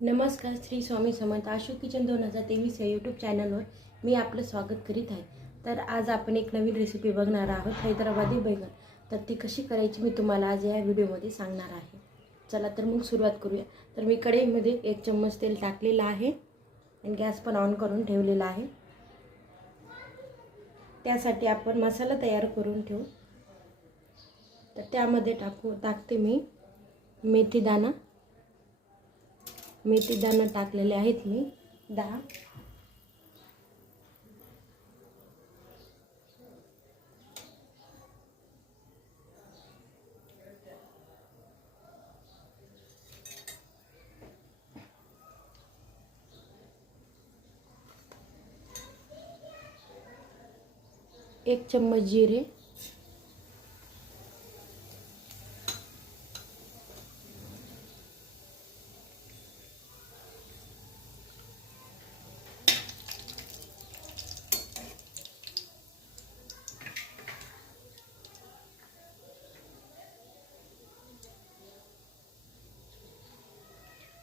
नमस्कार, श्री स्वामी समर्थ. आशु किचन 2023 या यूट्यूब चॅनलवर मी आपलं स्वागत करीत आहे. तर आज आपण एक नवीन रेसिपी बघणार आहोत, हैदराबादी बैगन. तर ती कशी करायची मी तुम्हाला आज या व्हिडिओमध्ये सांगणार आहे. चला तर मग सुरुवात करूया. तर मी कढईमध्ये 1 चम्मच तेल टाकलेलं आहे आणि गॅस पण ऑन करून ठेवलेला आहे. त्यासाठी आपण मसाला तयार करून ठेवू. तर त्यामध्ये टाकते मी मेथी दाणा टाकलेले आहेत मी 10. एक चम्मच जिरे,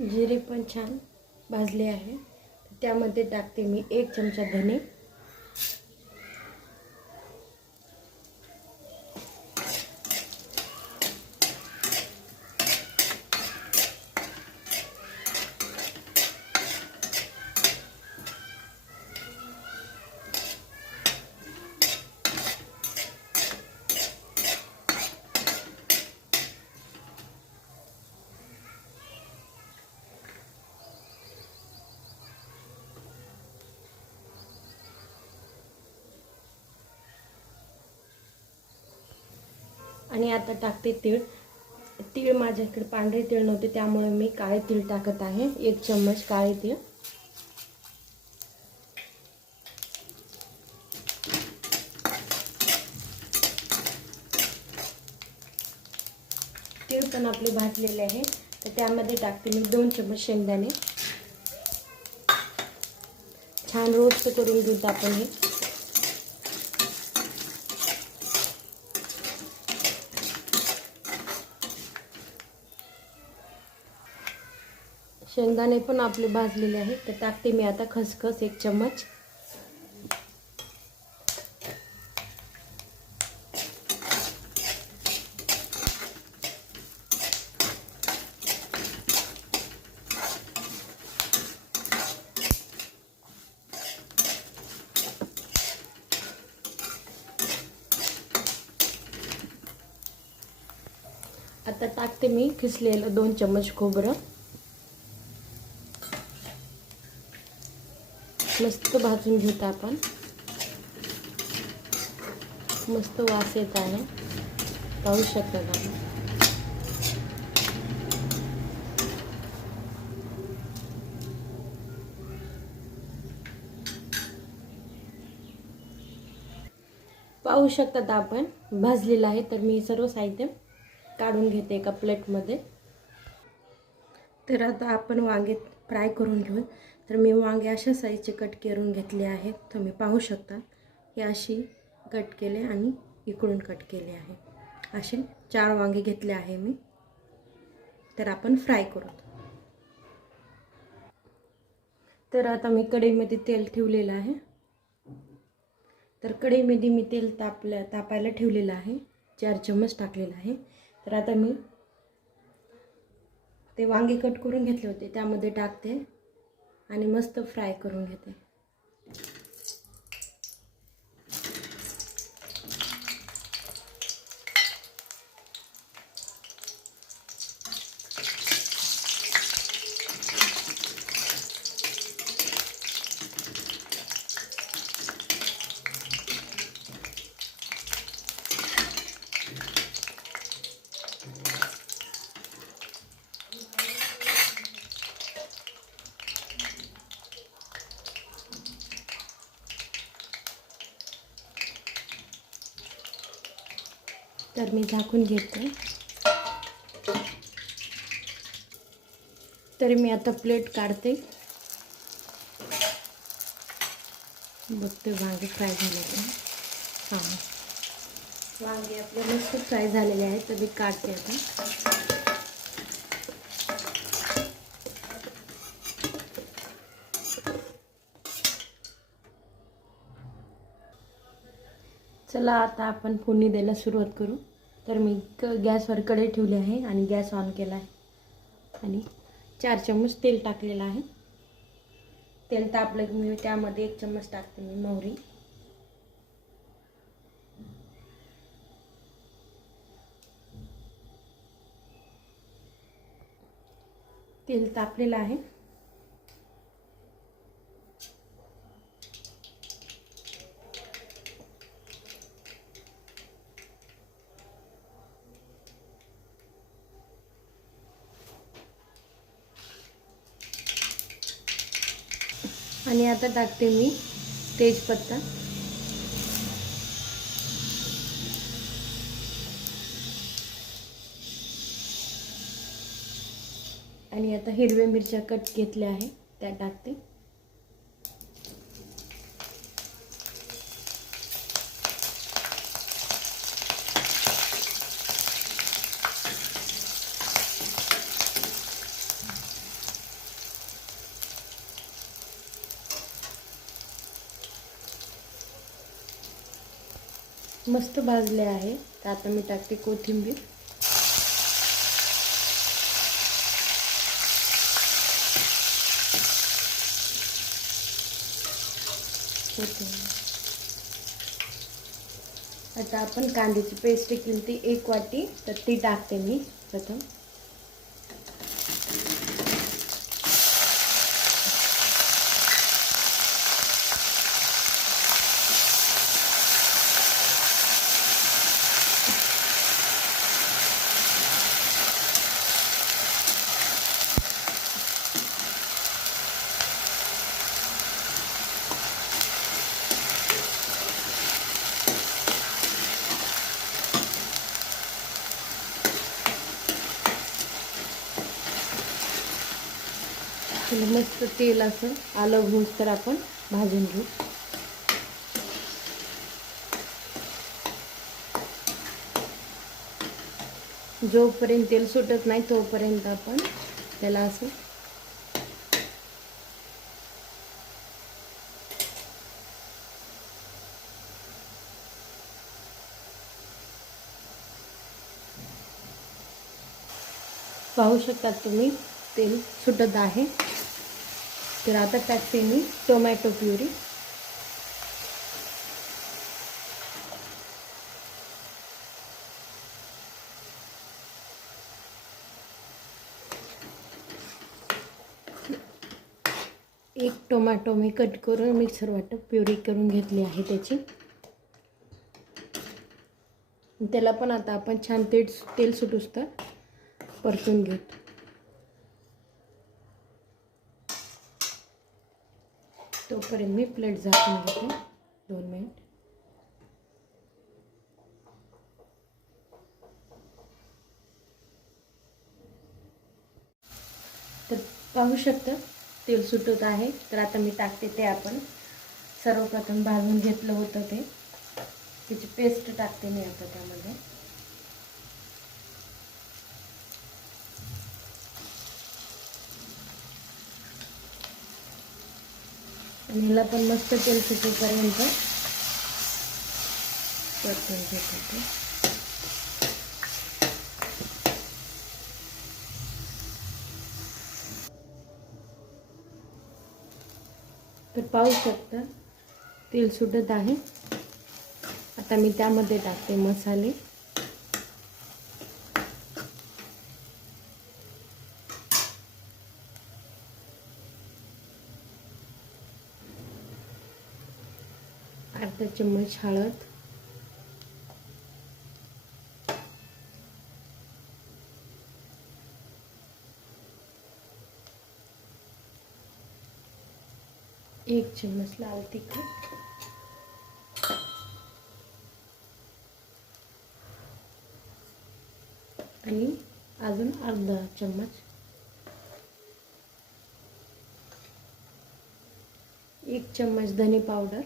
जिरे पण छान भाजले आहे. त्यामध्ये टाकते मी 1 चमचा धने, आणि आता टाकते तीळ माझ्याकडे पांढरे तीळ नव्हते त्यामुळे मी काळे तीळ टाकत आहे. 1 चम्मच काळे तीळ. तीळ पण आपले भाजलेले आहे. तर त्यामध्ये टाकते मी 2 चम्मच शेंगदाणे. छान रोस्ट करून घेऊ आपण हे. शेंगदाणे पण आपले भाजलेले आहेत. तर टाकते मी आता खसखस 1 चम्मच. आता टाकते मी किसलेलं 2 चम्मच खोबरं. मस्त भाजून घेत आपण. मस्त वास येत आहे, पाहू शकता तुम्ही. पाहू शकता आपण भाजलेलं आहे. तर मी सर्व साहित्य काढून घेते एका प्लेटमध्ये. तर आता आपण वांगे फ्राय करून घेऊ. तर मी वांगे अशा साईजचे कट करून घेतले आहेत. तुम्ही पाहू शकता हे अशी कट केले आणि इकडून कट केले आहे. असे 4 वांगे घेतले आहे मी. तर आपण फ्राय करू. तर आता मी कढईमध्ये तेल ठेवलेलं आहे. तर कढईमध्ये मी तेल तापायला ठेवलेलं आहे. 4 चम्मच टाकलेलं आहे. तर आता मी ते वांगे कट करून घेतले होते त्यामध्ये टाकते आणि मस्त फ्राय करून घेते. तर मी झाकून घेते. तर मी आता प्लेट काढते. बघते वांगे फ्राय झाले का. हां, वांगे आपले मस्त फ्राय झालेले आहेत. तर मी काढते आता. चला आता आपण फोडणी द्यायला सुरुवात करू. तर मी गॅसवर कढई ठेवली आहे आणि गॅस ऑन केला आहे आणि 4 चम्मच तेल टाकलेलं आहे. तेल तापलं की मी त्यामध्ये 1 चम्मच टाकते मी मोहरी. तेल तापलेलं आहे. आणि आता टाकते मी तेजपत्ता. आणि आता हिरव्या मिरच्या कट घेतल्या आहे त्या टाकते. मस्त भाजले आहे. तर आता मी टाकते कोथिंबीर. आता आपण कांद्याची पेस्ट केली ती 1 वाटी, तर ती टाकते मी प्रथम. मस्त तेल असं आलं घुस तर आपण भाजून घेऊ. जोपर्यंत तेल सुटत नाही तोपर्यंत आपण त्याला असं पाहू शकता तुम्ही तेल सुटत आहे. तर आता टाकते मी टोमॅटो प्युरी. एक टोमॅटो मी कट करून मिक्सर वाटप प्युरी करून घेतली आहे त्याची. त्याला पण आता आपण छान तेल सुटूस तर परतून घेऊ. तोपर्यंत मी प्लेट झाकून घेते 2 मिनिट. तर पाहू शकता तेल सुटत आहे. तर आता मी टाकते ते आपण सर्वप्रथम भाजून घेतलं होतं त्याची पेस्ट टाकते मी आता त्यामध्ये. आणि ह्याला पण मस्त तेल सुटेपर्यंत परतून घेते. तर पाहू शकता तेल सुटत आहे. आता मी त्यामध्ये टाकते मसाले. अर्धा चम्मच हळद, एक चम्मच लाल तिखट, आणि अजून अर्धा चम्मच 1 चम्मच धने पावडर,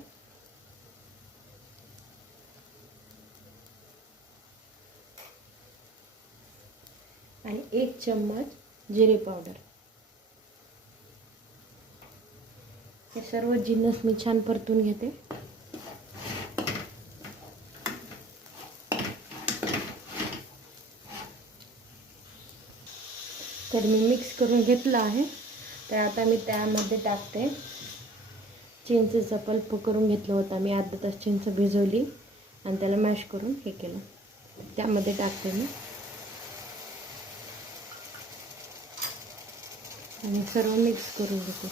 आणि 1 चम्मच जिरे पावडर. हे सर्व जिन्नस मी छान परतून घेते. तर मी मिक्स करून घेतलं आहे. तर आता मी त्यामध्ये टाकते चिंचेचा पल्प करून घेतलं होता मी, अर्धा तास चिंच भिजवली आणि त्याला मॅश करून हे केलं, त्यामध्ये टाकते मी आणि सर्व मिक्स करून घेते.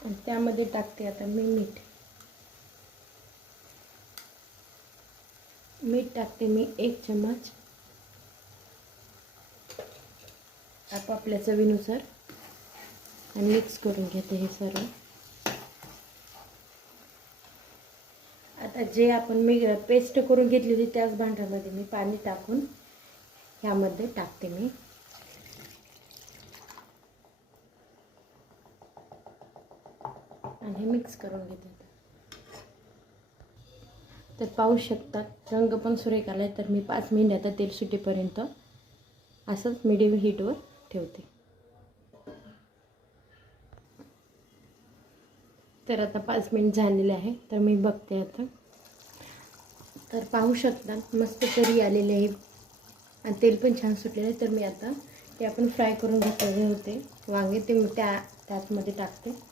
आणि त्यामध्ये टाकते आता मी मीठ टाकते मी 1 चम्मच आपापल्या चवीनुसार आणि मिक्स करून घेते हे सर्व. आता जे आपण पेस्ट करून घेतली होती त्याच भांड्यामध्ये मी पाणी टाकून ह्यामध्ये टाकते मी आणि मिक्स करून घेते. तर पाहू शकतात रंग पण सुरेख आलाय. तर मी 5 मिनिट तेल सुटेपर्यंत असंच मीडियम हीटवर ठेवते. तर आता 5 मिनिट झालेले आहे. तर मी बघते आता. तर पाहू शकता मस्त तरी आलेले आहे आणि तेल पण छान सुटलेलं आहे. तर मी आता ते आपण फ्राय करून घेतलेले होते वांगे ते मी त्यामध्ये टाकते.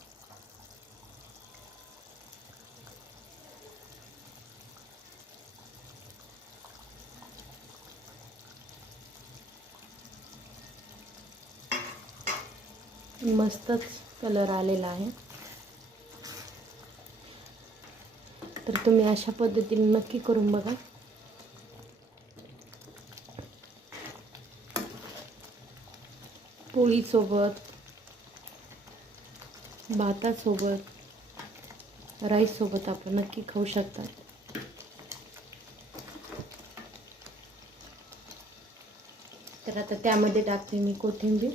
मस्तच कलर आलेला आहे. तर तुम्ही अशा पद्धतीने नक्की करून बघा. पोळीसोबत, भातासोबत, राईससोबत आपण नक्की खाऊ शकता. तर आता त्यामध्ये टाकते मी कोथिंबीर.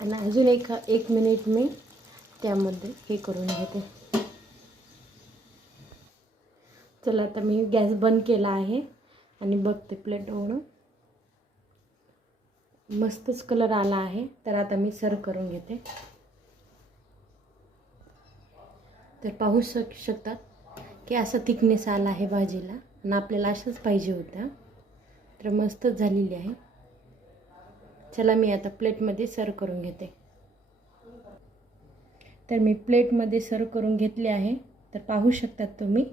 आणि अजून एक मिनिट मी त्यामध्ये हे करून घेते. चला आता मी गॅस बंद केला आहे आणि बघते प्लेट ओढून. मस्तच कलर आला आहे. तर आता मी सर्व करून घेते. तर पाहू शकतात की असा थिकनेस आला आहे भाजीला आणि आपल्याला असंच पाहिजे होतं. तर मस्तच झालेली आहे. चला मी आता प्लेटमध्ये सर्व करून घेते. तर मी प्लेटमध्ये सर्व करून घेतले आहे. तर पाहू शकतात तुम्ही.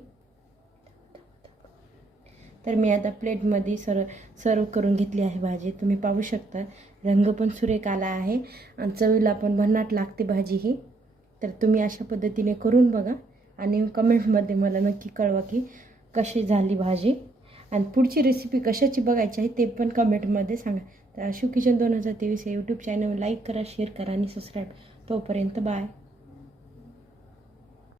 तर मी आता प्लेटमध्ये सर्व करून घेतली आहे भाजी. तुम्ही पाहू शकता रंग पण सुरेख आला आहे आणि चवीला पण भन्नाट लागते भाजी ही. तर तुम्ही अशा पद्धतीने करून बघा आणि कमेंटमध्ये मला नक्की कळवा की कशी झाली भाजी आणि पुढची रेसिपी कशाची बघायची आहे ते पण कमेंटमध्ये सांगा. तर आशू किचन 2023 या यूट्यूब चॅनल लाईक करा, शेअर करा आणि सबस्क्राईब. तोपर्यंत बाय.